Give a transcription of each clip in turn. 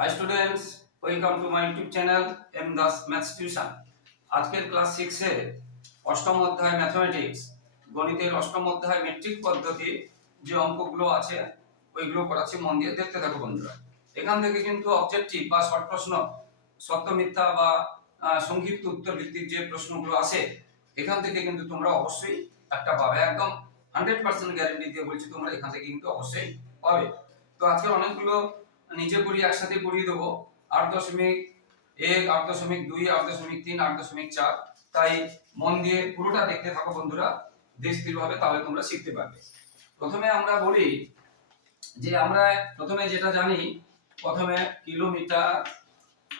Hi students welcome to my YouTube channel M Das maths tuition আজকের class সিক্সে অষ্টম অধ্যায় ম্যাথমেটিক্স গণিতের অষ্টম অধ্যায় মেট্রিক পদ্ধতি যে অঙ্কগুলো আছে, ওইগুলো করাচ্ছি মন দিয়ে দেখতে থাকো বন্ধুরা। এখান থেকে কিন্তু অবজেক্টিভ বা শর্ট প্রশ্ন, সত্য, মিথ্যা বা সংক্ষিপ্ত উত্তর ভিত্তিক যে প্রশ্নগুলো আসে এখান থেকে কিন্তু তোমরা অবশ্যই একটা পাবে। একদম হান্ড্রেড পার্সেন্ট গ্যারেন্টি দিয়ে বলছি তোমরা এখান থেকে কিন্তু অবশ্যই পাবে। তো আজকে অনেকগুলো নিজে করি একসাথে করিয়ে দেবো। আট দশমিক এক, আট দশমিক দুই, আট দশমিক তিন, আট দশমিক চার। তাই মন দিয়ে পুরোটা দেখতে থাকো বন্ধুরা ধীর ভাবে তাহলে তোমরা শিখতে পারবে। প্রথমে আমরা বলি যে আমরা প্রথমে যেটা জানি, প্রথমে কিলোমিটার,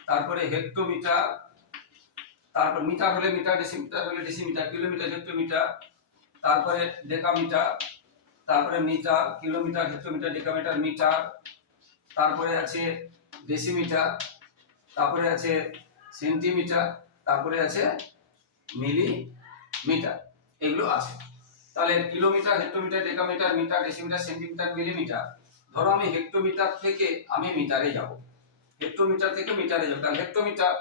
তারপরে হেক্টোমিটার, তারপর মিটার হলে মিটার, ডেসিমিটার হলে ডেসিমিটার, কিলোমিটার, হেক্টোমিটার, তারপরে ডেকামিটার, তারপরে metre, kilometre, hectometre, decametre, metre তারপরে আছে ডেসিমিটার, তারপরে আছে সেন্টিমিটার, তারপরে আছে মিলিমিটার, এগুলো আছে। তাহলে kilometre, hectometre, decametre, metre, decimetre, centimetre, millimetre, ধরো আমি হেক্টোমিটার থেকে আমি মিটারে যাব। হেক্টোমিটার থেকে মিটারে যাব। তাহলে হেক্টোমিটার,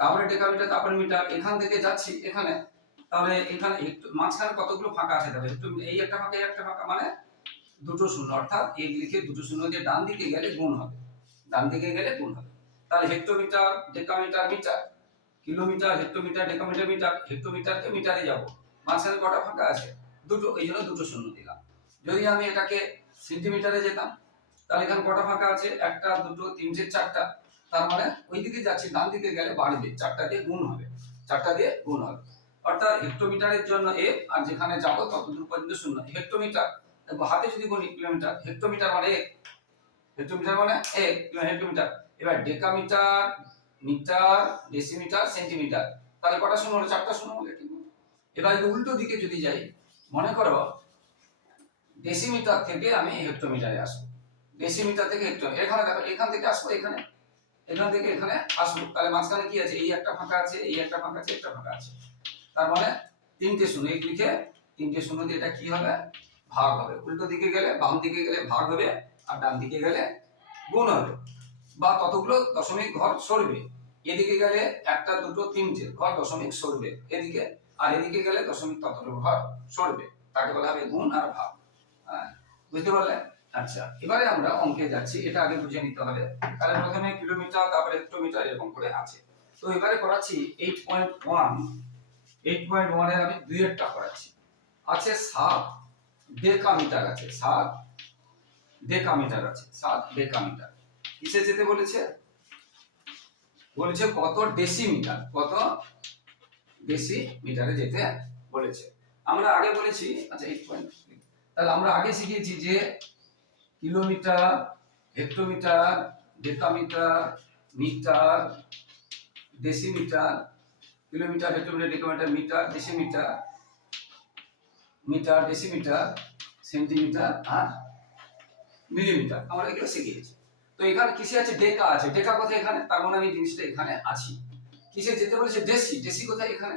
তারপরে ডেকামিটার, তারপরে মিটার, এখান থেকে যাচ্ছি এখানে, তাহলে এখানে মাঝখানে কতগুলো ফাঁকা আছে? তাহলে এই একটা ফাঁকা, এই একটা ফাঁকা মানে দুটো শূন্য, অর্থাৎ এই লিখে দুটো শূন্য দিয়ে ডান দিকে গেলে গুণ হবে। ডান দিকে গেলে গুণ হবে। তাহলে hectometre, decametre, metre. Kilometre, hectometre, decametre, metre. হেক্টোমিটারকে মিটারে যাব। মাঝখানে কটা ফাঁকা আছে? দুটো, এই জন্য দুটো শূন্য দিলাম। যদি আমি এটাকে সেন্টিমিটারে যেতাম, তাহলে এখানে কটা ফাঁকা আছে? একটা, দুটো, তিনটে, চারটা। তার মানে ওই দিকে যাচ্ছি, ডান দিকে গেলে বাড়বে। চারটা দিয়ে গুণ হবে। চারটা দিয়ে গুণ হবে। অর্থাৎ হেক্টোমিটারের জন্য এ, আর যেখানে যাব ততদূর পর্যন্ত শূন্য। হেক্টোমিটার দেখো, হাতে যদি বলি কিলোমিটার, হেক্টোমিটার মানে এক। হেক্টোমিটার মানে এক হেক্টোমিটার। এবার ডেকামিটার, মিটার, ডেসিমিটার, সেন্টিমিটার। তাহলে কটা শূন্য হলো? চারটা শূন্য হলে এবার যদি উল্টো দিকে যদি যাই, মনে করো ডেসিমিটার থেকে আমি হেক্টোমিটারে আসব। ডেসিমিটার থেকে হেক্টোমিটার এখানে দেখো, এখান থেকে আসব এখানে। এখান থেকে এখানে আসব। তাহলে মাঝখানে কি আছে? এই একটা ফাঁকা আছে, এই একটা ফাঁকা আছে, একটা ফাঁকা আছে। তার মানে তিনটে শূন্য লিখে তিনটে শূন্য দিয়ে এটা কি হবে? ভাগ হবে। উল্টো দিকে গেলে বাম দিকে গেলে ভাগ হবে আর ডান দিকে গেলে গুণ হবে। বা ততগুলো দশমিক ঘর সরবে। এদিকে গেলে একটা দুটো তিনটে ঘর দশমিক সরবে এদিকে আর এদিকে গেলে দশমিক ততগুলো ঘর সরবে। তাকে বলা হবে গুণ আর ভাগ। হ্যাঁ, বুঝতে পারলে? আচ্ছা এবারে আমরা অঙ্কে যাচ্ছি। এটা আগে বুঝে নিতে হবে। তাহলে প্রথমে কিলোমিটার তারপরে হেক্টোমিটার এরকম করে আছে। তো এবারে করাচ্ছি eight point one eight point ওয়ানের আমি দুইয়েরটা করাচ্ছি। আছে সাত। ডেকামিটার আছে, সাত ডেকামিটার আছে, সাত ডেকামিটার কিসে যেতে বলেছে? বলেছে কত ডেসিমিটার, কত ডেসিমিটারে যেতে বলেছে। আমরা আগে বলেছি আচ্ছা এইট পয়েন্ট তাহলে আমরা আগে শিখিয়েছি যে kilometre, hectometre, decametre, metre, decimetre, kilometre, hectometre, decametre, metre, decimetre metre decimetre centimetre আর মিলিমিটার আমরা এগুলো শিখিয়েছি। তো এখানে কিসে আছে? ডেকা আছে। ডেকা কোথায় এখানে? তার মানে আমি জিনিসটা এখানে আছি। কিসে যেতে বলেছে? দেশি। দেশি কোথায় এখানে?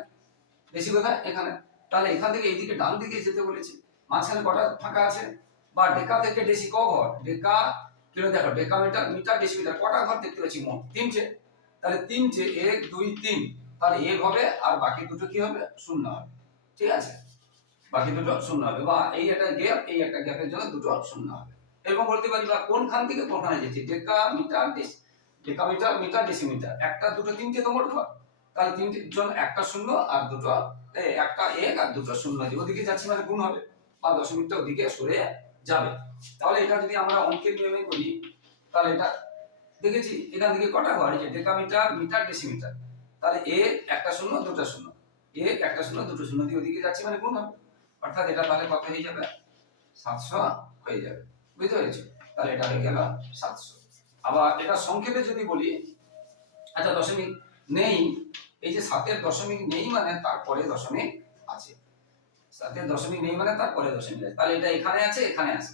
দেশি কোথায়? এখানে। তাহলে এখান থেকে এইদিকে ডান দিকে যেতে বলেছে। মাঝখানে কটা ফাঁকা আছে? বা ডেকা থেকে ডেসি ক ঘর? ডেকা কিলো দেখো, ডেকা মিটার মিটার ডেসি মিটার কটা ঘর দেখতে পাচ্ছি? মোট তিনটে। তাহলে তিনটে, এক, দুই, তিন। তাহলে এক হবে আর বাকি দুটো কি হবে? শূন্য হবে। ঠিক আছে? বাকি দুটো শূন্য হবে। বা এই একটা গ্যাপ এই একটা গ্যাপের জন্য দুটো শূন্য হবে। এরকম বলতে পারি, বা কোনখান থেকে কোনখানে যেতে? ডেকা মিটার ডেস ডেকা মিটার মিটার ডেসিমিটার একটা, দুটো, তিনটে তো মোট ঘর তাহলে তিনটে জন একটা শূন্য আর দুটো একটা এক আর দুটো শূন্য দিয়ে ওদিকে যাচ্ছি মানে গুণ হবে। বা দশমিকটা ওদিকে সরে যাবে। তাহলে এটা যদি আমরা অঙ্কের নিয়মে করি, তাহলে এটা দেখেছি, এখান থেকে কটা ঘর যে ডেকামিটার মিটার মিটার ডেসিমিটার তাহলে এ একটা শূন্য, দুটো শূন্য। এ একটা শূন্য, দুটো শূন্য দিয়ে ওদিকে যাচ্ছি মানে গুণ হবে। অর্থাৎ এটা তাহলে কত হয়ে যাবে? সাতশো হয়ে যাবে। বুঝতে পেরেছ? তাহলে এটা হয়ে গেল সাতশো। আবার এটা সংক্ষেপে যদি বলি আচ্ছা দশমিক নেই। এই যে সাতের দশমিক নেই মানে তারপরে দশমিক আছে। সাতের দশমিক নেই মানে তারপরে দশমিক আছে। তাহলে এটা এখানে আছে এখানে আছে।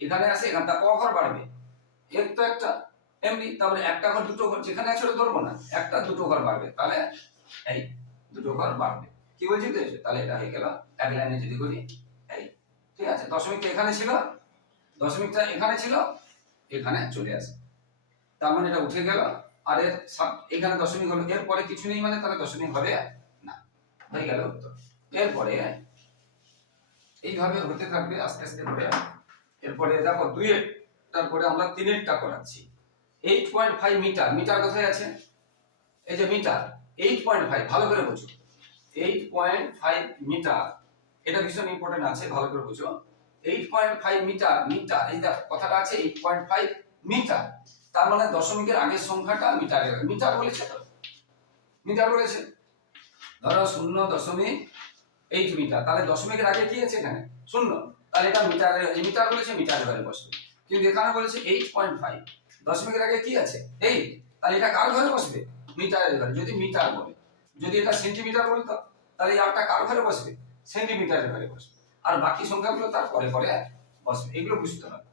এখানে আছে, এখানটা ক ঘর বাড়বে? এক তো একটা এমনি, তারপরে একটা ঘর দুটো ঘর, যেখানে আছে ধরবো না। একটা দুটো ঘর বাড়বে। তাহলে এই দুটো ঘর বাড়বে। কি বলছি তো তাহলে এটা হয়ে গেল। এক লাইনে যদি করি, এই, ঠিক আছে? দশমিকটা এখানে ছিল। দশমিকটা এখানে ছিল, এখানে চলে আসে। তার মানে এটা উঠে গেল। আর এর এখানে দশমিক হলো এরপরে কিছু নেই মানে তাহলে দশমিক হবে না। হয়ে গেল উত্তর। এরপরে এইভাবে হতে থাকবে আস্তে আস্তে করে। এরপরে দেখো দুইয়ের তারপরে আমরা তিনেরটা করাচ্ছি। Eight point five metre metre কোথায় আছে? এই যে মিটার এইট পয়েন্ট ফাইভ ভালো করে বুঝো। এইট পয়েন্ট ফাইভ মিটার এটা ভীষণ ইম্পর্টেন্ট আছে, ভালো করে বুঝো। Eight point five metre metre এই দেখো কথাটা আছে এইট পয়েন্ট ফাইভ মিটার তার মানে দশমিকের আগের সংখ্যাটা মিটারে মিটার বলেছে তো? মিটার বলেছে। ধরো শূন্য দশমিক এইট মিটার তাহলে দশমিকের আগে কি আছে এখানে? শূন্য। তাহলে এটা মিটারে মিটার বলেছে মিটারে ঘরে বসবে। কিন্তু এখানে বলেছে এইট পয়েন্ট ফাইভ দশমিকের আগে কি আছে? এইট তাহলে এটা কার ঘরে বসবে? মিটারের ঘরে। যদি মিটার বলে। যদি এটা সেন্টিমিটার বলতো তাহলে এই আটটা কার ঘরে বসবে? সেন্টিমিটারের ঘরে বসবে। আর বাকি সংখ্যাগুলো তার পরে পরে বসবে। এগুলো বুঝতে হবে।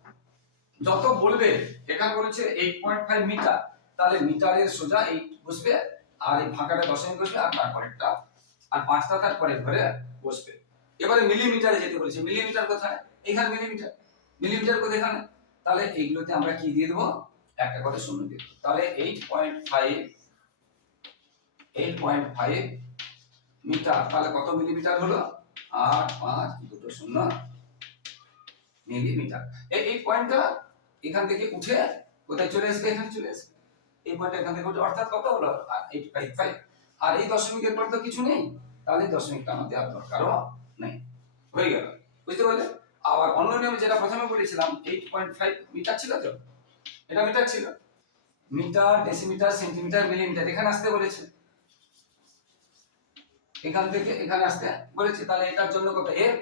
যত বলবে এখানে বলেছে এইট পয়েন্ট ফাইভ মিটার তাহলে মিটারের সোজা এইট বসবে, আর এই ফাঁকাটা দশমিক বসবে, আর তারপরেরটা আর পাঁচটা তার পরের ঘরে বসবে। এবারে মিলিমিটারে যেতে বলেছে। মিলিমিটার কোথায়? এখানে মিলিমিটার মিলিমিটার কোথায় এখানে? তাহলে এইগুলোতে আমরা কি দিয়ে দেবো? একটা করে শূন্য দিয়ে তাহলে eight point five eight point five metre, তাহলে কত মিলিমিটার হলো? আট, পাঁচ, দুটো শূন্য মিলিমিটার এই এই পয়েন্টটা এখান থেকে উঠে কোথায় চলে আসবে? এখানে চলে আসবে। এই পয়েন্টটা এখান থেকে উঠে, অর্থাৎ কত হলো? এইট ফাইভ ফাইভ আর এই দশমিকের পর তো কিছু নেই, তাহলে দশমিকটা আমাদের আর দরকারও নেই। হয়ে গেল। বুঝতে পারলে? আবার অন্য নিয়মে যেটা প্রথমে বলেছিলাম এইট পয়েন্ট ফাইভ মিটার ছিল তো? এটা মিটার ছিল। মিটার ডেসিমিটার সেন্টিমিটার মিলিমিটার এখানে আসতে বলেছে। এখান থেকে এখানে আসতে বলেছি, তাহলে এটার জন্য কত? এক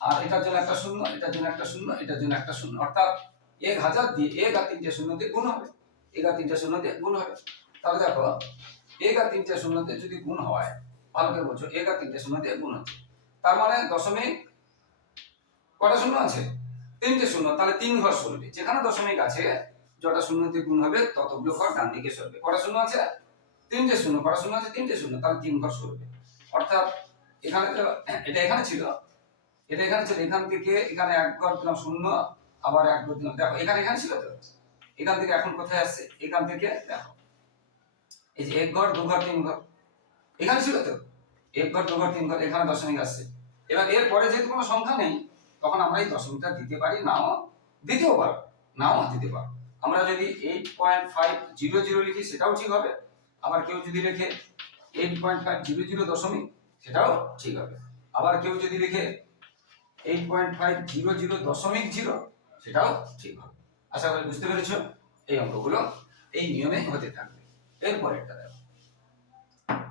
আর এটার জন্য একটা শূন্য, এটার জন্য একটা শূন্য, এটার জন্য একটা শূন্য। অর্থাৎ এক হাজার দিয়ে এক আর তিনটে শূন্য দিয়ে গুণ হবে। এক আর তিনটে শূন্য দিয়ে গুণ হবে। তাহলে দেখো, এক আর তিনটে শূন্য দিয়ে যদি গুণ হয়, ভালো করে বলছো এক আর তিনটে শূন্য দিয়ে গুণ হচ্ছে। তার মানে দশমিক কটা শূন্য আছে? তিনটে শূন্য, তাহলে তিন ঘর সরবে। যেখানে দশমিক আছে, যটা শূন্য দিয়ে গুণ হবে, ততগুলো ঘর ডান দিকে সরবে। কটা শূন্য আছে? তিনটে শূন্য, কটা শূন্য আছে? তিনটে শূন্য, তাহলে তিন ঘর সরবে। অর্থাৎ এখানে তো, এটা এখানে ছিল। এটা এখানে ছিল। এখান থেকে এখানে এক ঘর দিলাম শূন্য, আবার এক ঘর দিলাম। দেখো, এখানে এখানে ছিল তো? এখান থেকে এখন কোথায় আসছে এখান থেকে দেখো। এই যে এক ঘর, দু ঘর, তিন ঘর। এখানে ছিল তো? এক ঘর, দু ঘর, তিন ঘর, এখানে দশমিক আসছে এবার এর পরে যেহেতু কোনো সংখ্যা নেই, তখন আমরা এই দশমিকটা দিতে পারি, নাও দিতেও পারো। নাও দিতে পারো। আমরা যদি eight point five zero zero লিখি, সেটাও ঠিক হবে। আবার কেউ যদি লিখে eight point five zero zero দশমিক, সেটাও ঠিক হবে। আবার কেউ যদি লিখে eight point five zero zero দশমিক জিরো সেটাও ঠিক হবে। আশা করি বুঝতে পেরেছ? এই অঙ্কগুলো এই নিয়মে হতে থাকবে। এরপরে একটা দেখো।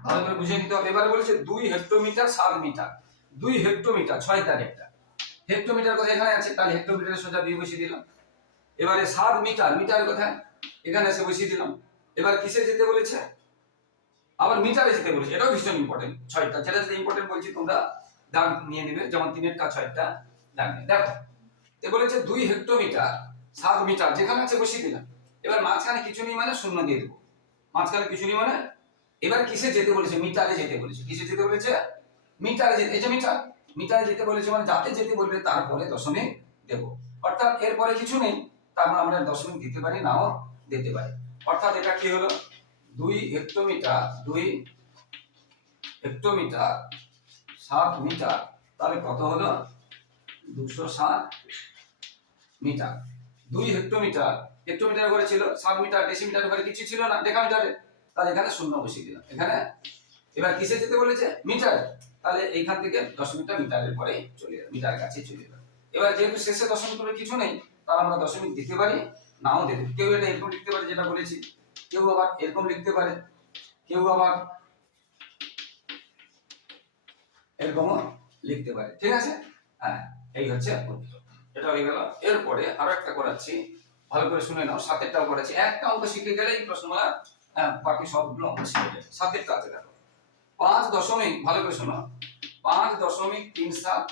ভালো করে বুঝে নিতে হবে। এবারে বলেছে দুই হেক্টোমিটার, সাত মিটার। দুই হেক্টোমিটার, ছয় তার একটা হেক্টোমিটার কোথায় এখানে আছে, তাহলে হেক্টোমিটারের সোজা দিয়ে বসিয়ে দিলাম। এবারে সাত মিটার মিটার কোথায়? এখানে এসে বসিয়ে দিলাম। এবার কিসে যেতে বলেছে? আবার মিটারে যেতে বলেছে, এটাও ভীষণ ইম্পর্টেন্ট ছয়টা, যেটা যেটা ইম্পর্টেন্ট বলছি তোমরা দাগ নিয়ে নেবে, যেমন তিনেরটা, ছয়টা, দাগ নিয়ে, দেখো, এ বলেছে দুই হেক্টোমিটার, সাত মিটার, যেখানে আছে বসিয়ে দিলাম, এবার মাঝখানে কিছু নেই মানে শূন্য দিয়ে দেবো, মাঝখানে কিছু নেই মানে এবার কিসে যেতে বলেছে, মিটারে যেতে বলেছে, কিসে যেতে বলেছে, মিটারে যেতে, এই যে মিটার, মিটারে যেতে বলেছে মানে যাতে যেতে বলবে তারপরে দশমিক দেব, অর্থাৎ এরপরে কিছু নেই, তার মানে আমরা দশমিক দিতে পারি, নাও দিতে পারি, অর্থাৎ এটা কি হলো? দুই হেক্টোমিটার দুই হেক্টোমিটার, সাত মিটার, তাহলে কত হলো? দুশো সাত মিটার। দুই হেক্টোমিটার হেক্টোমিটার ঘরে ছিল, সাত মিটার, ডেসিমিটার ঘরে কিছু ছিল না, ডেকামিটারে। তাহলে এখানে শূন্য বসিয়ে দিলাম এখানে এবার কিসে যেতে বলেছে? মিটার। তাহলে এইখান থেকে দশমিকটা মিটারের পরে চলে যাবে মিটার কাছে চলে যাবে এবার যেহেতু শেষে দশমিক করে কিছু নেই, তাহলে আমরা দশমিক দিতে পারি, নাও দিতে কেউ এটা এরকম লিখতে পারে যেটা বলেছি। কেউ আবার এরকম লিখতে পারে কেউ আবার এরকমও লিখতে পারে ঠিক আছে? হ্যাঁ এই হচ্ছে এটা হয়ে গেল। এরপরে আরও একটা করাচ্ছি। ভালো করে শুনে নাও সাতেরটাও করাচ্ছি। একটা অঙ্ক শিখে গেলেই প্রশ্নমালা হ্যাঁ, বাকি সবগুলো অঙ্ক শিখে যাবে সাতের কাছে দেখো। পাঁচ দশমিক ভালো করে শোনো। পাঁচ দশমিক তিন সাত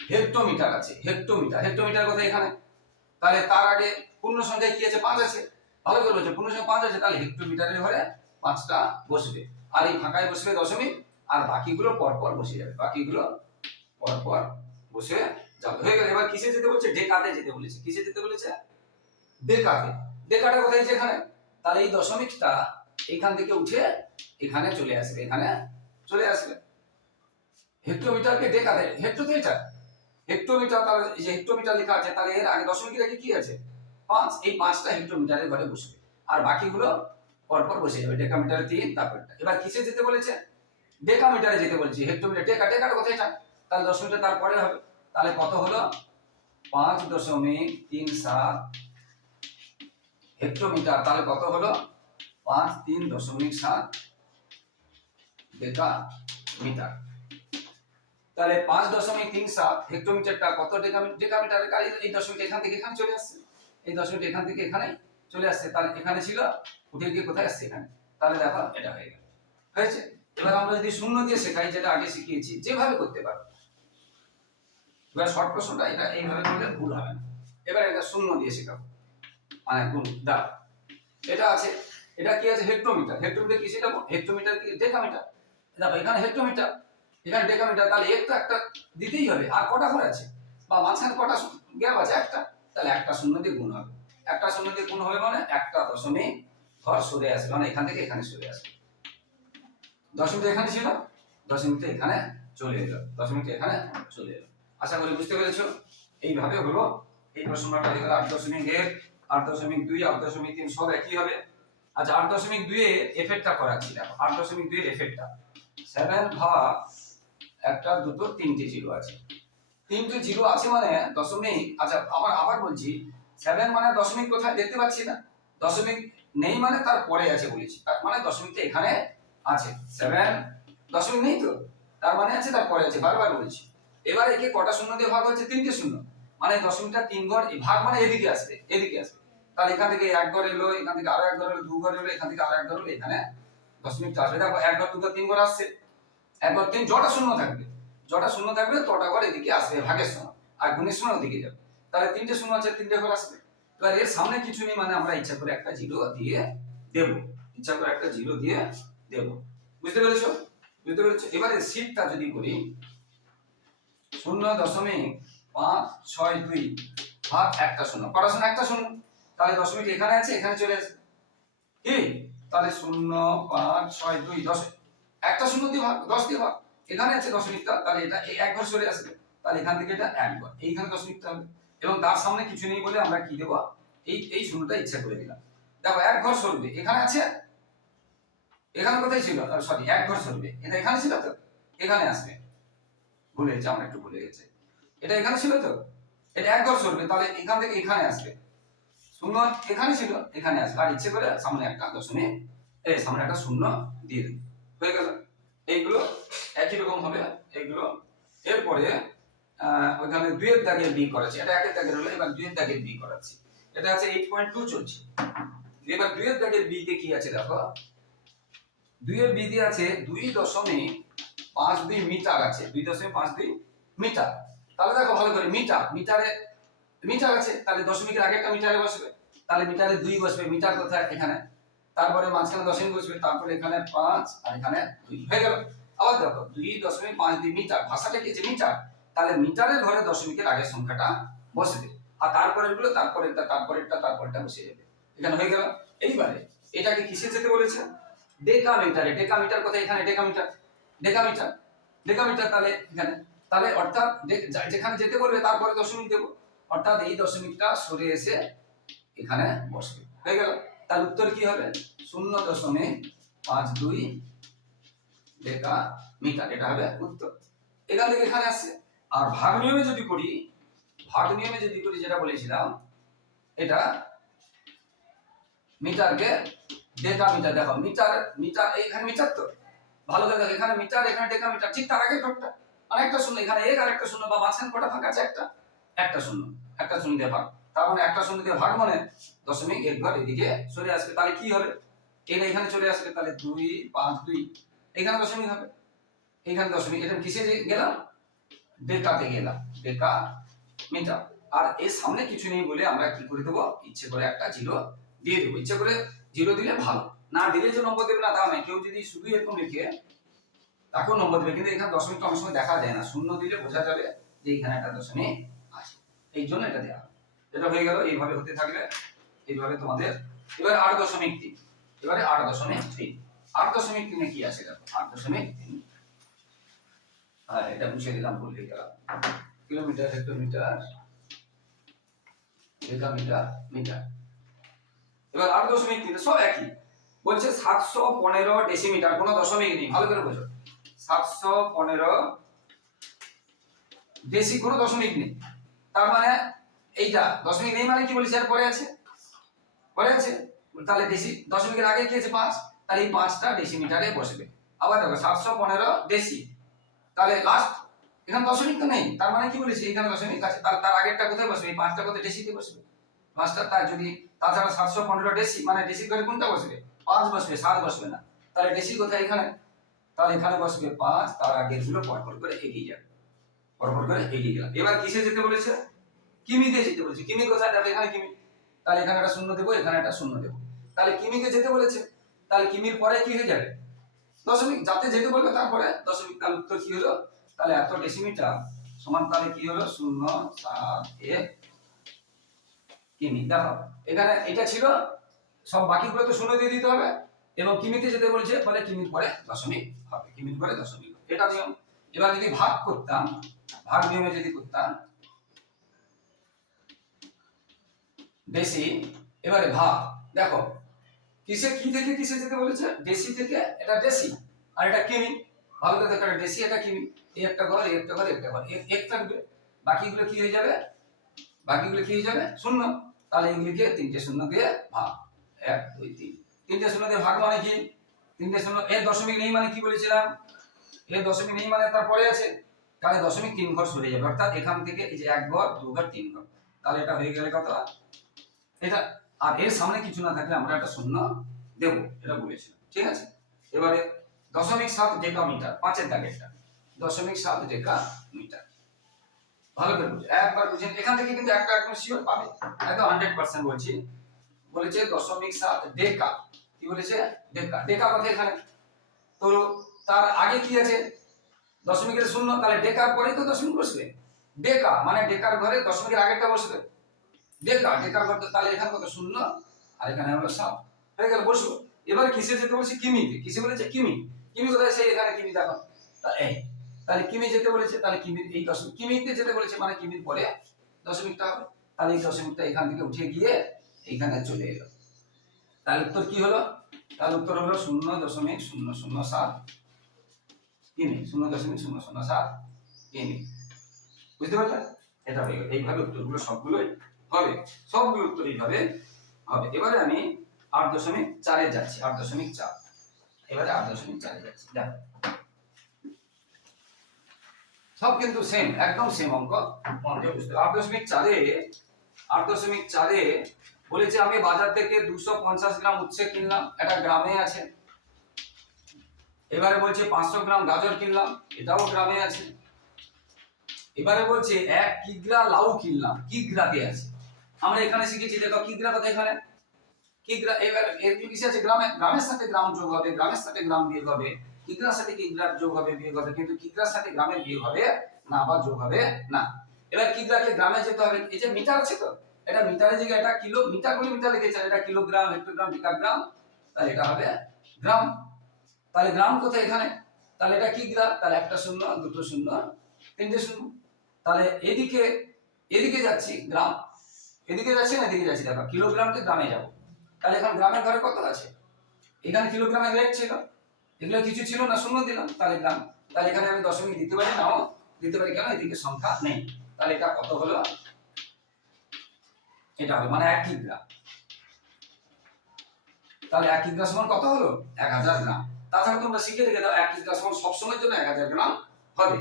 হেক্টোমিটার আছে হেক্টোমিটার। হেক্টোমিটার কথা এখানে? তাহলে তার আগে পূর্ণ সংখ্যায় কি আছে? পাঁচ আছে। ভালো করে বলছে পূর্ণ সংখ্যা পাঁচ আছে, তাহলে হেক্টোমিটারের ঘরে পাঁচটা বসবে। আর এই ফাঁকায় বসবে দশমিক, আর বাকিগুলো পর পর বসে যাবে। বাকিগুলো পর পর বসে যাবে। হয়ে গেল। এবার কিসে যেতে বলছে? ডেকাতে যেতে বলেছে। কিসে যেতে বলেছে? ডেকাতে। ডেকাটা কোথায় এখানে। তাহলে এই দশমিকটা এখান থেকে উঠে এখানে চলে আসবে, এখানে চলে আসবে। হেক্টোমিটারকে ডেকা দেয় হেক্টো এটা হেক্টোমিটার এই যে হেক্টোমিটার লেখা আছে, তাহলে এর আগে দশমিকের আগে কি আছে? পাঁচ, এই পাঁচটা হেক্টোমিটারের ঘরে বসবে। আর বাকিগুলো পরপর বসে যাবে ডেকামিটারে তিন তারপরটা। এবার কিসে যেতে বলেছে? ডেকামিটারে যেতে বলেছে। হেক্টোমিটার ডেকা ডেকাটা কোথায় এটা? তাহলে দশমিকটা তারপরে হবে। তাহলে কত হলো? পাঁচ দশমিক তিন সাত হেক্টোমিটার তাহলে কত হলো? পাঁচ তিন দশমিক সাত ডেকা মিটার। তাহলে পাঁচ দশমিক তিন সাত হেক্টোমিটারটা কত ডেকা ডেকামিটারের কাজ এই দশমিক এখান থেকে, এখানে চলে আসছে। এই দশমিক এখান থেকে এখানে চলে আসছে। তাহলে এখানে ছিল, উঠে গিয়ে কোথায় আসছে এখানে? তাহলে দেখো, এটা হয়ে গেল। হয়েছে? এবার আমরা যদি শূন্য দিয়ে শেখাই, যেটা আগে শিখিয়েছি, যেভাবে করতে পারো। এবার শর্ট প্রশ্নটা, এটা এইভাবে করলে ভুল হবে না। এবার এটা শূন্য দিয়ে শেখাবো। মানে গুণ দা এটা আছে, এটা কি আছে? হেক্টোমিটার। হেক্টোমিটার কি শেখাবো? হেক্টোমিটার কি? ডেকামিটার। দেখো, এখানে হেক্টোমিটার, এখানে ডেকামিটার। তাহলে একটা একটা দিতেই হবে। আর কটা ঘর আছে? বা মাঝখানে কটা গ্যাপ আছে? একটা। তাহলে একটা শূন্য দিয়ে গুণ হবে। একটা শূন্য দিয়ে গুণ হবে মানে একটা দশমিক ঘর সরে আসবে মানে এখান থেকে এখানে সরে আসবে। দশমিকটা এখানে ছিল দশমিকটা এখানে চলে এলো দশমিকটা এখানে চলে এলো। আশা করি বুঝতে পেরেছ? এইভাবে হলো, এই প্রশ্নটা হয়ে গেল আট দশমিক এক, আট দশমিক দুই, আট দশমিক তিন, সব একই হবে। আচ্ছা আট দশমিক দুইয়ে এফেক্টটা করাচ্ছি দেখো? আট দশমিক দুইয়ের এফেক্টটা সেভেন ভাগ একটা দুটো তিনটে জিরো আছে। তিনটে জিরো আছে মানে দশমিক আচ্ছা আবার আবার বলছি সেভেন মানে দশমিক কোথায় দেখতে পাচ্ছি না। দশমিক নেই মানে তার পরে আছে বলেছি। তার মানে দশমিকটা এখানে আছে। সেভেন দশমিক নেই তো? তার মানে আছে, তার পরে আছে। বারবার বলছি। এবার একে কটা শূন্য দিয়ে ভাগ হচ্ছে তিনটে শূন্য। মানে দশমিকটা তিন ঘর ভাগ মানে এদিকে আসবে এদিকে আসবে। তাহলে এখান থেকে এক ঘর এলো, এখান থেকে আরও এক ঘর এলো, দু ঘর এলো, এখান থেকে আরও এক ঘর এলো, এখানে দশমিকটা আসবে। দেখো, এক ঘর, দু ঘর, তিন ঘর আসছে। এক ঘর, তিন, জটা শূন্য থাকবে। জটা শূন্য থাকবে, তটা ঘর এদিকে আসবে, ভাগের সময় আর গুণের সময় ওদিকে যাবে। তাহলে তিনটে শূন্য আছে, তিনটে ঘর আসবে। এবার এর সামনে কিছু নেই মানে আমরা ইচ্ছা করে একটা জিরো দিয়ে দেব। ইচ্ছা করে একটা জিরো দিয়ে দেব। বুঝতে পেরেছ? বুঝতে পেরেছ? এবারে সিটটা যদি করি, শূন্য দশমিক পাঁচ ছয় দুই ভাগ একটা শূন্য। কটা শূন্য একটা শূন্য। তাহলে দশমিক এখানে আছে, এখানে চলে আসবে। কি? তাহলে শূন্য পাঁচ ছয় দুই দশ। একটা শূন্য দিয়ে ভাগ, দশ দিয়ে ভাগ। এখানে আছে দশমিকটা তাহলে এটা এই এক ঘর চলে আসবে। তাহলে এখান থেকে এটা এক ঘর, এইখানে দশমিকটা হবে। এবং তার সামনে কিছু নেই বলে আমরা কি দেবো? এই এই শূন্যটা ইচ্ছা করে দিলাম। দেখো, এক ঘর সরবে। এখানে আছে? এখানে কোথায় ছিল? সরি এক ঘর সরবে। এটা এখানে ছিল তো? এখানে আসবে। ভুলে গেছে, আমরা একটু ভুলে গেছে। এটা এখানে ছিল তো? এটা এক ঘর সরবে, তাহলে এখান থেকে এখানে আসবে। শূন্য এখানে ছিল, এখানে আসবে। আর ইচ্ছে করে সামনে একটা দশমিক এই সামনে একটা শূন্য দিয়ে দেবে। হয়ে গেল। এইগুলো একই রকম হবে এইগুলো এরপরে ওইখানে দুইয়ের দাগের বি করাচ্ছি এটা একের দাগের হলো, এবার দুইয়ের দাগের বি করাচ্ছি। এটা আছে এইট পয়েন্ট টু চলছে। এবার দুইয়ের দাগের বি তে কি আছে দেখো? দুইয়ের বি দিয়ে আছে দুই দশমিক পাঁচ দুই মিটার আছে। দুই দশমিক পাঁচ দুই মিটার। তাহলে দেখো ভালো করে, মিটার। মিটারে মিটার আছে, তাহলে দশমিকের আগে একটা মিটারে বসবে। তাহলে মিটারে দুই বসবে, মিটার কোথায়? এখানে। তারপরে মাঝখানে দশমিক বসবে, তারপরে এখানে পাঁচ, আর এখানে দুই। হয়ে গেল। আবার দেখো দুই দশমিক পাঁচ দুই মিটার, ভাষাটা কি মিটার? তাহলে মিটারের ঘরে দশমিকের আগের সংখ্যাটা বসবে আর তারপরে গুলো তারপরেরটা তারপরেরটা বসে যাবে এখানে হয়ে গেল। এইবারে এটাকে কিসে যেতে বলেছে? ডেকামিটারে। ডেকামিটার কোথায়? এখানে ডেকামিটার। ডেকামিটার। ডেকামিটার তাহলে এখানে। তাহলে অর্থাৎ যেখানে যেতে বলবে তারপরে দশমিক দেবো। অর্থাৎ এই দশমিকটা সরে এসে এখানে বসবে। হয়ে গেল। তার উত্তর কি হবে? শূন্য দশমিক পাঁচ দুই ডেকা মিটার, এটা হবে উত্তর। এখান থেকে এখানে আসছে। আর ভাগ নিয়মে যদি করি, ভাগ নিয়মে যদি করি, যেটা বলেছিলাম, এটা মিটারকে ডেকা মিটার, দেখো, মিটার মিটার এইখানে মিটার তো। ভালো করে দেখো, এখানে মিটার, এখানে ডেকা মিটার, ঠিক তার আগে ঠোকটা আরেকটা শূন্য, এখানে এক আর একটা শূন্য, বা মাঝখানে কটা ভাগ আছে? একটা। একটা শূন্য একটা শূন্য দিয়ে ভাগ। তার মানে একটা শূন্য দিয়ে ভাগ মানে দশমিক এক ঘর এদিকে চলে আসবে। তাহলে কি হবে? এটা এখানে চলে আসবে, তাহলে দুই, পাঁচ, দুই। এখানে দশমিক হবে। এখানে দশমিক, এটা কিসে গেলাম? বেকাতে গেলাম। ডেকা মিটার। আর এর সামনে কিছু নেই বলে আমরা কি করে দেবো? ইচ্ছে করে একটা জিরো দিয়ে দেবো। ইচ্ছে করে জিরো দিলে ভালো। না দিলে যে নম্বর দেবে না তা নয়। কেউ যদি শুধু এরকম লিখে, তাকেও নম্বর দেবে। কিন্তু এখানে দশমিকটা অনেক সময় দেখা যায় না। শূন্য দিলে বোঝা যাবে যে এখানে একটা দশমিক আছে। এই জন্য এটা দেওয়া। এটা হয়ে গেল। এইভাবে হতে থাকবে এইভাবে তোমাদের, এবার আট দশমিক তিন। এবারে আট দশমিক তিন। আট দশমিক তিনে কি আছে দেখো? আট দশমিক হ্যাঁ এটা মুছে দিলাম ভুল হয়ে গেলাম কিলোমিটার হেক্টোমিটার ডেকামিটার মিটার। এবার আট দশমিক তিন সব একই। বলছে সাতশো পনেরো ডেসিমিটার, কোনো দশমিক নেই, ভালো করে বোঝো। সাতশো পনেরো ডেসি, কোনো দশমিক নেই। তার মানে এইটা, দশমিক নেই মানে কি বলছি? আর পরে আছে। পরে আছে? তাহলে ডেসি, দশমিকের আগে কি আছে? পাঁচ। তাহলে এই পাঁচটা ডেসিমিটারে বসবে। আবার দেখো, সাতশো পনেরো ডেসি তাহলে লাস্ট এখানে দশমিক তো নেই। তার মানে কি বলেছি? এখানে দশমিক আছে। তার তার আগেরটা কোথায় বসবে? এই পাঁচটা কোথায় ডেসিতে বসবে? পাঁচটা তার যদি, তাছাড়া সাতশো পনেরো ডেসি মানে ডেসি করে কোনটা বসবে? পাঁচ বসবে, সাত বসবে না। তাহলে ডেসি কোথায় এখানে? তাহলে এখানে বসবে পাঁচ, তার আগেরগুলো পরপর করে এগিয়ে যাবে। পরপর করে এগিয়ে গেলাম। এবার কিসে যেতে বলেছে? কিমিতে যেতে বলেছে। কিমি কোথায়? যাবে এখানে কিমি। তাহলে এখানে একটা শূন্য দেবো, এখানে একটা শূন্য দেবো। তাহলে কিমিকে যেতে বলেছে? তাহলে কিমির পরে কি হয়ে যাবে? দশমিক, যাতে যেতে বলবে তারপরে দশমিক তার উত্তর কি হলো? তাহলে এত ডেসিমিটার সমান তাহলে কি হলো? শূন্য, সাত, এক কিমি দেখো, এখানে এটা ছিল, সব বাকিগুলো তো শূন্য দিয়ে দিতে হবে, এবং কিমিতে যেতে বলছে? ফলে কিমির পরে? দশমিক হবে কিমির পরে? দশমিক। এটা নিয়ম। এবার যদি ভাগ করতাম, ভাগ নিয়মে যদি করতাম, বেশি, এবারে ভাগ, দেখো কিসে কি থেকে কিসে যেতে বলেছে? দেশি থেকে, এটা দেশি। আর এটা কিমি। ভালো করে দেখো দেশি, এটা কিমি। এই একটা ঘর এই একটা ঘর একটা ঘর। এক- থাকবে। বাকিগুলো কি হয়ে যাবে? বাকিগুলো কি হয়ে যাবে? শূন্য। তাহলে এগুলিকে তিনটে শূন্য দিয়ে ভাগ। এক, দুই, তিন। তিনটে শূন্য দিয়ে ভাগ মানে কি? তিনটে শূন্য এর দশমিক নেই মানে কি বলেছিলাম? এর দশমিক নেই মানে তারপরে আছে। তাহলে দশমিক তিন ঘর সরে যাবে। অর্থাৎ এখান থেকে এই যে এক ঘর, দু ঘর, তিন ঘর। তাহলে এটা হয়ে গেলে কত? এটা আর এর সামনে কিছু না থাকলে আমরা একটা শূন্য দেব, এটা বলেছিলাম, ঠিক আছে? এবারে দশমিক সাত ডেকা মিটার, পাঁচের দাগেরটা দশমিক সাত ডেকা মিটার। ভালো করে বুঝে, একবার বুঝেন এখান থেকে কিন্তু একটা একদম শিওর পাবে, একদম হান্ড্রেড পার্সেন্ট বলছি। বলেছে দশমিক সাত ডেকা। কি বলেছে? ডেকা। ডেকা কথা এখানে। তো তার আগে কি আছে? দশমিকের শূন্য, তাহলে ডেকার পরেই তো দশমিক বসবে। ডেকা মানে ডেকার ঘরে দশমিকের আগেরটা বসবে। ডেকা ডেকার ঘর তো তাহলে এখানে কত শূন্য আর এখানে হলো সাত হয়ে গেল বসবো এবার কিসে যেতে বলছে কিমিতে কিসে বলেছে কিমি? কিমি কোথায়? সেই এখানে কিমি দেখো। তাহলে কিমি যেতে বলেছে, তাহলে কিমির এই দশমিক কিমিতে যেতে বলেছে মানে কিমির পরে দশমিকটা হবে। তাহলে এই দশমিকটা এখান থেকে উঠে গিয়ে এইখানে চলে এলো। তাহলে উত্তর কি হলো? তাহলে উত্তর হলো শূন্য দশমিক শূন্য শূন্য সাত কিমি। শূন্য দশমিক শূন্য শূন্য সাত কিমি। বুঝতে পারলে? এটা হয়ে গেল। এইভাবে উত্তরগুলো সবগুলোই হবে। সবগুলো উত্তর এইভাবে হবে। এবারে আমি আট দশমিক চারে যাচ্ছি। আট দশমিক চার। এবারে আট দশমিক চারে যাচ্ছি। সব কিন্তু সেম একদম সেম অঙ্ক। বুঝতে আট দশমিক চারে, আট দশমিক চারে বলেছে, আমি বাজার থেকে দুশো পঞ্চাশ গ্রাম উচ্ছে কিনলাম। এটা গ্রামে আছে। এবারে বলছে, পাঁচশো গ্রাম গাজর কিনলাম। এটাও গ্রামে আছে। এবারে বলছে, এক কিগ্রা লাউ কিনলাম। কিগ্রাতে আছে। আমরা এখানে শিখেছি, দেখো কিগ্রা কথা এখানে? কিগ্রা এবার এর কি কিসে আছে? গ্রামে, গ্রামের সাথে গ্রাম যোগ হবে, গ্রামের সাথে গ্রাম বিয়োগ হবে। কিগ্রার সাথে কিগ্রার যোগ হবে, বিয়োগ হবে। কিন্তু কিগ্রার সাথে গ্রামের বিয়োগ হবে না বা যোগ হবে না। এবার কিগ্রাকে গ্রামে যেতে হবে। এই যে মিটার আছে তো? এটা মিটারের জায়গায় এটা কিলো মিটার গুলি মিটার লিখেছে। এটা কিলোগ্রাম, হেক্টোগ্রাম, ডিকাগ্রাম। তাহলে এটা হবে গ্রাম। তাহলে গ্রাম কোথায় এখানে? তাহলে এটা কিগ্রা, তাহলে একটা শূন্য, দুটো শূন্য, তিনটে শূন্য। তাহলে এদিকে এদিকে যাচ্ছি, গ্রাম। এদিকে যাচ্ছি না এদিকে যাচ্ছি। দেখো কিলোগ্রামকে গ্রামে যাব। তাহলে এখন গ্রামের ঘরে কত আছে? এখানে কিলোগ্রামে রেট ছিল। এগুলো কিছু ছিল না, শূন্য দিলাম, তাহলে গ্রাম। তাহলে এখানে আমি দশমিক দিতে পারি, নাও। দিতে পারি কেন? এদিকে সংখ্যা নেই। তাহলে এটা কত হলো? এটা হলো মানে এক কিগ্রা। তাহলে এক কিগ্রা সমান কত হলো? এক হাজার গ্রাম। তাছাড়া তোমরা শিখে রেখে দাও, এক কিগ্রা সমান সবসময়ের জন্য এক হাজার গ্রাম হবে।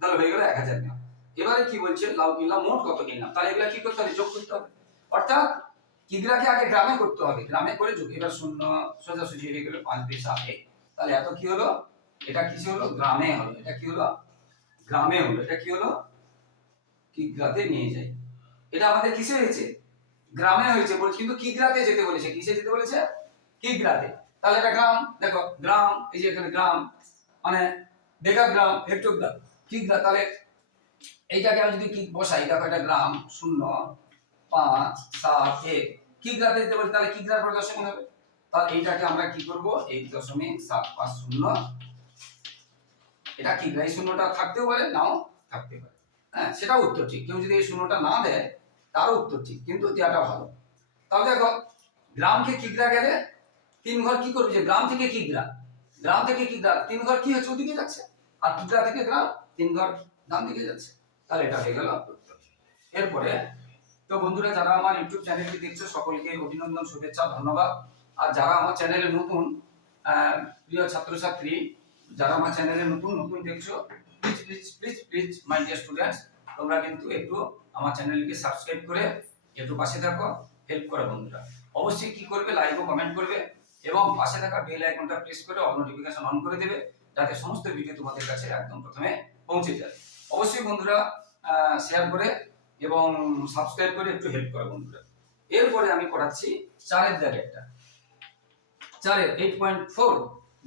তাহলে হয়ে গেল এক হাজার গ্রাম। এবারে কি বলছে? লাউ কিনলাম, মোট কত কিনলাম? তাহলে এগুলা কি করতে হবে? যোগ করতে হবে। অর্থাৎ কিগ্রাকে আগে গ্রামে করতে হবে। গ্রামে করে যোগ। এবার শূন্য, সোজাসুজি হয়ে গেল পাঁচ সাত, এক। তাহলে এত কি হলো? এটা কিসে হলো? গ্রামে হলো। এটা কি হলো? গ্রামে হলো। এটা কি হলো? কিগ্রাতে নিয়ে যাই এটা আমাদের কিসে হয়েছে? গ্রামে হয়েছে বলছে কিন্তু কিগ্রাতে যেতে বলেছে। কিসে যেতে বলেছে? কিগ্রাতে। তাহলে এটা গ্রাম। দেখো, গ্রাম, এই যে এখানে গ্রাম মানে ডেকাগ্রাম হেক্টোগ্রাম। কিগ্রা তাহলে এইটাকে আমি যদি কি বসাই, দেখো এটা গ্রাম, শূন্য, পাঁচ, সাত, এক। কিগ্রাতে দিতে বলি তাহলে কিগ্রার পরে দশমিক হবে? তাহলে এইটাকে আমরা কি করব? এই দশমিক সাত পাঁচ শূন্য। এটা কিগ্রা এই শূন্যটা থাকতেও পারে, নাও থাকতে পারে। হ্যাঁ সেটাও উত্তর ঠিক। কেউ যদি এই শূন্যটা না দেয়, তারও উত্তর ঠিক, কিন্তু দেওয়াটা ভালো। তাহলে দেখো গ্রামকে কিগ্রা গেলে? তিন ঘর কি করবে? যে গ্রাম থেকে কিগ্রা গ্রাম থেকে কিগ্রা তিন ঘর কি হচ্ছে? ওদিকে যাচ্ছে। আর কিগ্রা থেকে গ্রাম তিন ঘর ডান দিকে যাচ্ছে। তাহলে এটা হয়ে গেল এরপরে, তো বন্ধুরা, যারা আমার ইউটিউব চ্যানেলটি দেখছ, সকলকে অভিনন্দন, শুভেচ্ছা, ধন্যবাদ। আর যারা আমার চ্যানেলে নতুন প্রিয় ছাত্রছাত্রী, যারা আমার চ্যানেলে নতুন নতুন দেখছ please please please please my dear students তোমরা কিন্তু একটু আমার চ্যানেলকে সাবস্ক্রাইব করে একটু পাশে থাকো হেল্প করো বন্ধুরা। অবশ্যই কি করবে লাইক ও কমেন্ট করবে এবং পাশে থাকা বেল আইকনটা প্রেস করে অল নোটিফিকেশন অন করে দেবে, যাতে সমস্ত ভিডিও তোমাদের কাছে একদম প্রথমে পৌঁছে যায়। অবশ্যই বন্ধুরা শেয়ার করে এবং সাবস্ক্রাইব করে একটু হেল্প করো বন্ধুরা। এরপরে আমি পড়াচ্ছি চারের একটা চারের এইট পয়েন্ট ফোর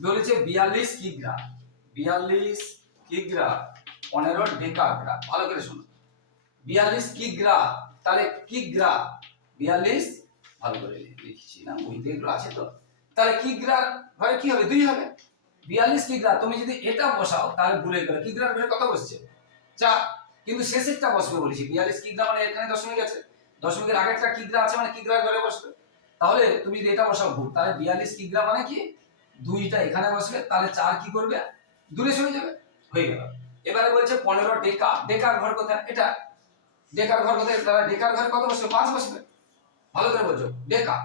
বলেছে বিয়াল্লিশ কিগ্রা। বিয়াল্লিশ কিগ্রা পনেরো ডেকাগ্রা ভালো করে শোনো। বিয়াল্লিশ কিগ্রা, তাহলে কিগ্রা, বিয়াল্লিশ, ভালো করে লিখছি। না, বইতে এগুলো আছে তো। তাহলে কিগ্রা ঘরে কি হবে? দুই হবে। বিয়াল্লিশ কিগ্রা, তুমি যদি এটা বসাও, তাহলে ভুলে গেলে। কিগ্রার ঘরে কত বসছে? চার কিন্তু শেষেরটা বসবে বলেছি বিয়াল্লিশ কিগ্রা মানে এখানে দশমিক আছে। দশমিকের আগেরটা কিগ্রা আছে মানে কিগ্রার ঘরে বসবে। তাহলে তুমি যদি এটা বসাও, ভুল। তাহলে বিয়াল্লিশ কিগ্রা মানে কি? দুইটা এখানে বসবে, তাহলে চার কি করবে? দূরে সরে যাবে। হয়ে গেল। এবারে বলছে পনেরো ডেকা। ডেকার ঘর কোথায়? এটা। ডেকার ঘর কোথায়? তাহলে ডেকার ঘরে কত বসবে? পাঁচ বসবে। ভালো করে বলছো ডেকা।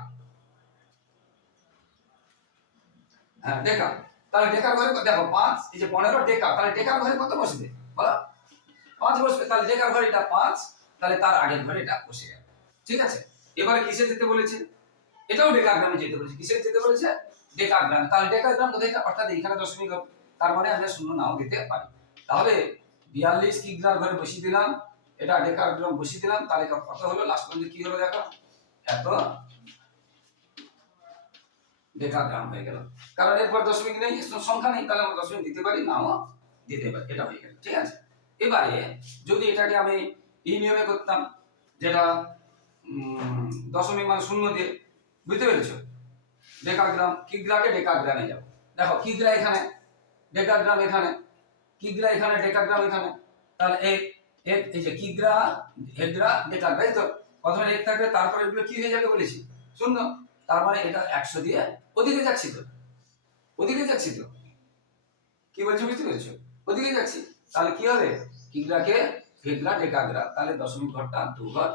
হ্যাঁ ডেকা। তাহলে ডেকার ঘরে দেখো, পাঁচ, এই যে পনেরো ডেকা। তাহলে ডেকার ঘরে কত বসবে? বলো। পাঁচ বসবে তাহলে ডেকার ঘরে এটা পাঁচ, তাহলে তার আগের ঘরে এটা বসে গেল। ঠিক আছে? এবারে কিসে যেতে বলেছে? এটাও ডেকাগ্রামে যেতে বলেছে। কিসে যেতে বলেছে? ডেকাগ্রাম। তাহলে ডেকাগ্রাম কোথায়? অর্থাৎ এখানে দশমিক হবে। তার মানে আমরা শূন্য নাও দিতে পারি। তাহলে বিয়াল্লিশ কিগ্রার ঘরে বসিয়ে দিলাম। এটা ডেকাগ্রাম বসিয়ে দিলাম। তাহলে কত হলো? লাস্ট পর্যন্ত কি হলো দেখো? এত ডেকাগ্রাম হয়ে গেল। কারণ এরপর দশমিক নেই সংখ্যা নেই। তাহলে আমরা দশমিক দিতে পারি, নাও দিতে পারি। এটা হয়ে গেল। ঠিক আছে? এবারে যদি এটাকে আমি এই নিয়মে করতাম, যেটা দশমিক মানে শূন্য দিয়ে, বুঝতে পেরেছ? ডেকাগ্রাম, কিগ্রাকে ডেকাগ্রামে যাব। দেখো, কিগ্রা এখানে, ডেকাগ্রাম এখানে, কিগ্রা এখানে, ডেকাগ্রাম এখানে। তাহলে এক এক এই যে কিগ্রা, হেগ্রা এই তো। প্রথমে এক থাকবে, তারপরে এগুলো কি হয়ে যাবে বলেছি? শূন্য। তার মানে এটা একশো দিয়ে ওদিকে যাচ্ছি তো। ওদিকে যাচ্ছি তো। কি বলছো? বুঝতে পেরেছ? ওদিকে যাচ্ছি। তাহলে কি হবে? কিগ্রাকে হেগ্রা ডেকাগ্রা তাহলে দশমিক ঘরটা দু ঘর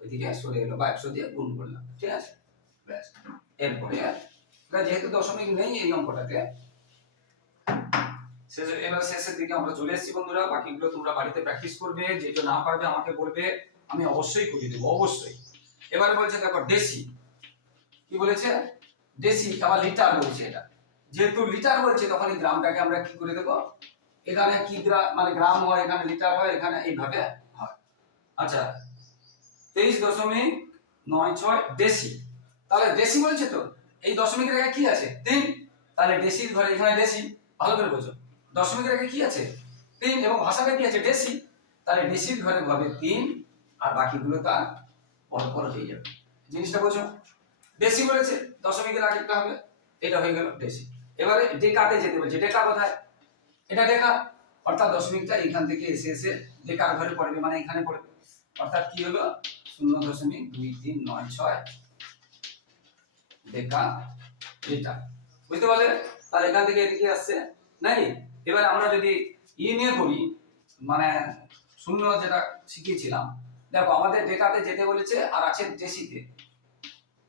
ওইদিকে সরে এলো বা একশো দিয়ে গুণ করলাম। ঠিক আছে? ব্যাস। এরপরে যেহেতু দশমিক নেই এই অঙ্কটাতে এবার শেষের দিকে আমরা চলে এসেছি বন্ধুরা। বাকিগুলো তোমরা বাড়িতে প্র্যাকটিস করবে যেটা না পারবে আমাকে বলবে, আমি অবশ্যই করে দেবো, অবশ্যই। এবারে বলছে, দেখো, দেশি। কি বলেছে? দেশি, আবার লিটার বলছে এটা। যেহেতু লিটার বলছে, তখন এই গ্রামটাকে আমরা কি করে দেবো? এখানে কি মানে গ্রাম হয়, এখানে লিটার হয়, এখানে এইভাবে হয়। আচ্ছা তেইশ দশমিক নয় ছয় দেশি তাহলে দেশি বলছে তো? এই দশমিকের আগে কি আছে? তিন। তাহলে দেশির ঘরে এখানে দেশি ভালো করে বোঝো। দশমিকের আগে কি আছে? তিন। এবং ভাষাটা কি আছে? দেশি তাহলে দেশির ঘরে হবে তিন, আর বাকিগুলো তার পর হয়ে যাবে। জিনিসটা বোঝো। দেশি বলেছে, দশমিকের আগে একটা হবে। এটা হয়ে গেল দেশি এবারে ডেকাতে যেতে বলছে। ডেকা কোথায়? এটা ডেকা অর্থাৎ দশমিকটা এখান থেকে এসে এসে ডেকার ঘরে পড়বে মানে এখানে পড়বে। অর্থাৎ কি হলো? শূন্য দশমিক দুই তিন নয় ছয় ডেকা এটা। বুঝতে পারলে? তাহলে এখান থেকে এদিকে আসছে, নাকি? এবার আমরা যদি ই নিয়ে করি মানে শূন্য যেটা শিখিয়েছিলাম, দেখো আমাদের ডেকাতে যেতে বলেছে আর আছে ডেসিতে।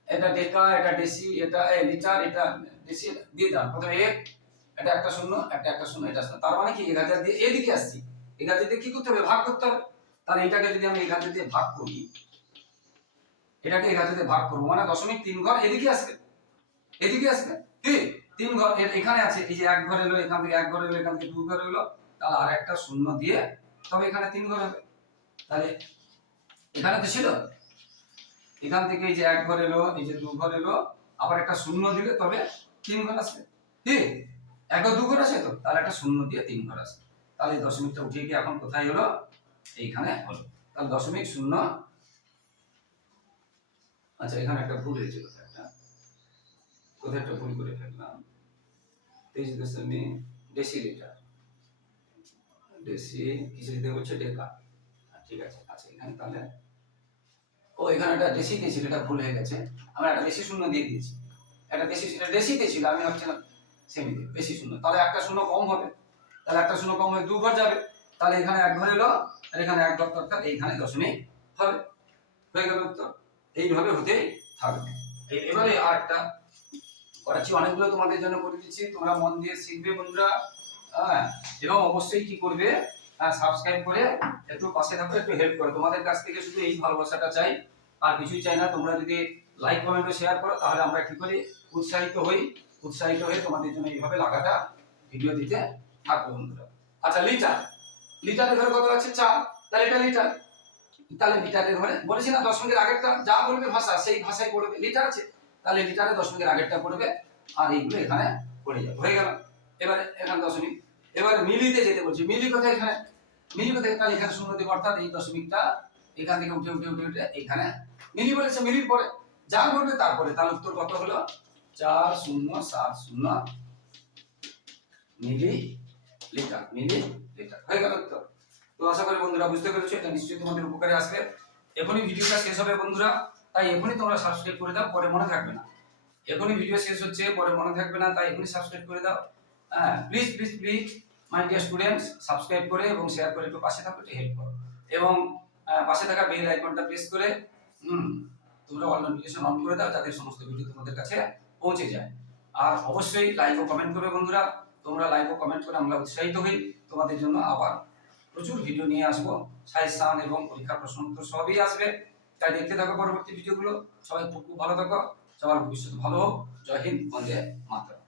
এটা ডেকা, এটা ডেসি, এটা লিটার, এটা ডেসি, দিয়ে দাও। প্রথমে এক এটা একটা শূন্য, একটা একটা শূন্য, এটা শূন্য। তার মানে কি দিয়ে এদিকে আসছি। হাজার দিয়ে কি করতে হবে? ভাগ করতে হবে। তাহলে এটাকে যদি আমি হাজার দিয়ে ভাগ করি, এটাকে হাজার দিয়ে ভাগ করব মানে দশমিক তিন ঘর এদিকে আসবে। এদিকে আসবে। কি তিন ঘর এখানে আছে। এই যে এক ঘর এলো, এখান থেকে এক ঘর এলো, এখান থেকে দু ঘর এলো, তাহলে আর একটা শূন্য দিয়ে তবে এখানে তিন ঘর হবে। তাহলে এখানে তো ছিল। এখান থেকে এই যে এক ঘর এলো, এই যে দু ঘর এলো, আবার একটা শূন্য দিলে তবে তিন ঘর আসবে। এক ঘর দু ঘর আছে তো? তাহলে একটা শূন্য দিয়ে তিন ঘর আসবে তাহলে দশমিকটা উঠে গিয়ে এখন কোথায় হলো? এইখানে হলো। তাহলে দশমিক শূন্য আচ্ছা এখানে একটা ভুল হয়েছে কোথায় একটা? কোথায় একটা ভুল করে ফেললাম? তেইশ দশমিক ডেসি লিটার ডেসি কিসে দিতে বলছে ডেকা। আচ্ছা, ঠিক আছে। আচ্ছা এখানে তাহলে ও এখানে একটা দেশি দিয়েছিল এটা ভুল হয়ে গেছে। আমরা একটা দেশি শূন্য দিয়ে দিয়েছি। একটা দেশি এটা দেশিতে ছিল আমি ভাবছিলাম সেমিতে বেশি শূন্য তাহলে একটা শূন্য কম হবে। তাহলে একটা শূন্য কম হয়ে দু ঘর যাবে। তাহলে এখানে এক ঘর এলো, আর এখানে এক ঘর অর্থাৎ এইখানে দশমিক হবে। হয়ে গেল উত্তর। এইভাবে হতেই থাকবে। এবারে আরেকটা করাচ্ছি। অনেকগুলো তোমাদের জন্য করে দিচ্ছি। তোমরা মন দিয়ে শিখবে বন্ধুরা। হ্যাঁ এবং অবশ্যই কি করবে? সাবস্ক্রাইব করে একটু পাশে থাকবে একটু হেল্প করো। তোমাদের কাছ থেকে শুধু এই ভালোবাসাটা চাই। আর কিছুই চাই না। তোমরা যদি লাইক কমেন্ট শেয়ার করো, তাহলে আমরা কি করি? উৎসাহিত হই। উৎসাহিত হয়ে তোমাদের জন্য এইভাবে লাগাটা ভিডিও দিতে থাকব বন্ধুরা। আচ্ছা লিটার লিটারের ঘরে কত আছে চার। তাহলে এটা লিটার তাহলে লিটারের ঘরে বলেছি না দশমিকের আগেরটা, যা বলবে ভাষা, সেই ভাষায় পড়বে। লিটার আছে। তাহলে লিটারে দশমিকের আগেরটা পড়বে, আর এইগুলো এখানে পড়ে যাবে। হয়ে গেল। এবারে এখানে দশমিক। এবারে মিলিতে যেতে বলছি। মিলি কোথায় এখানে? মিলি কোথায়? তাহলে এখানে শূন্য দেবো অর্থাৎ এই দশমিকটা এখান থেকে উঠে উঠে উঠে উঠে, এখানে। মিলি বলেছে মিলির পরে। যা বলবে তারপরে। তাহলে উত্তর কত হলো? চার শূন্য, সাত শূন্য, মিলি লিটার মিলি লিটার। হয়ে গেল উত্তর। তো আশা করি বন্ধুরা বুঝতে পেরেছ, এটা নিশ্চয়ই তোমাদের উপকারে আসবে। এখনই ভিডিওটা শেষ হবে বন্ধুরা, তাই এখনই তোমরা সাবস্ক্রাইব করে দাও, পরে মনে থাকবে না। এখনই ভিডিও শেষ হচ্ছে, পরে মনে থাকবে না, তাই এখনই সাবস্ক্রাইব করে দাও। হ্যাঁ please please please my dear students subscribe করে এবং শেয়ার করে একটু পাশে থাকো, একটু হেল্প করো। এবং পাশে থাকা বেল আইকনটা প্রেস করে তোমরা অল নোটিফিকেশন অন করে দাও, যাতে সমস্ত ভিডিও তোমাদের কাছে পৌঁছে যায়। আর অবশ্যই লাইক ও কমেন্ট করবে বন্ধুরা। তোমরা লাইক ও কমেন্ট করে আমরা উৎসাহিত হই। তোমাদের জন্য আবার প্রচুর ভিডিও নিয়ে আসব। সাইসান এবং পরীক্ষার প্রশ্ন তো সবই আসবে। তাই দেখতে থাকো পরবর্তী ভিডিওগুলো সবাই খুব খুব ভালো থাকো। সবার ভবিষ্যৎ ভালো হোক। জয় হিন্দ, বন্দে মাতরম।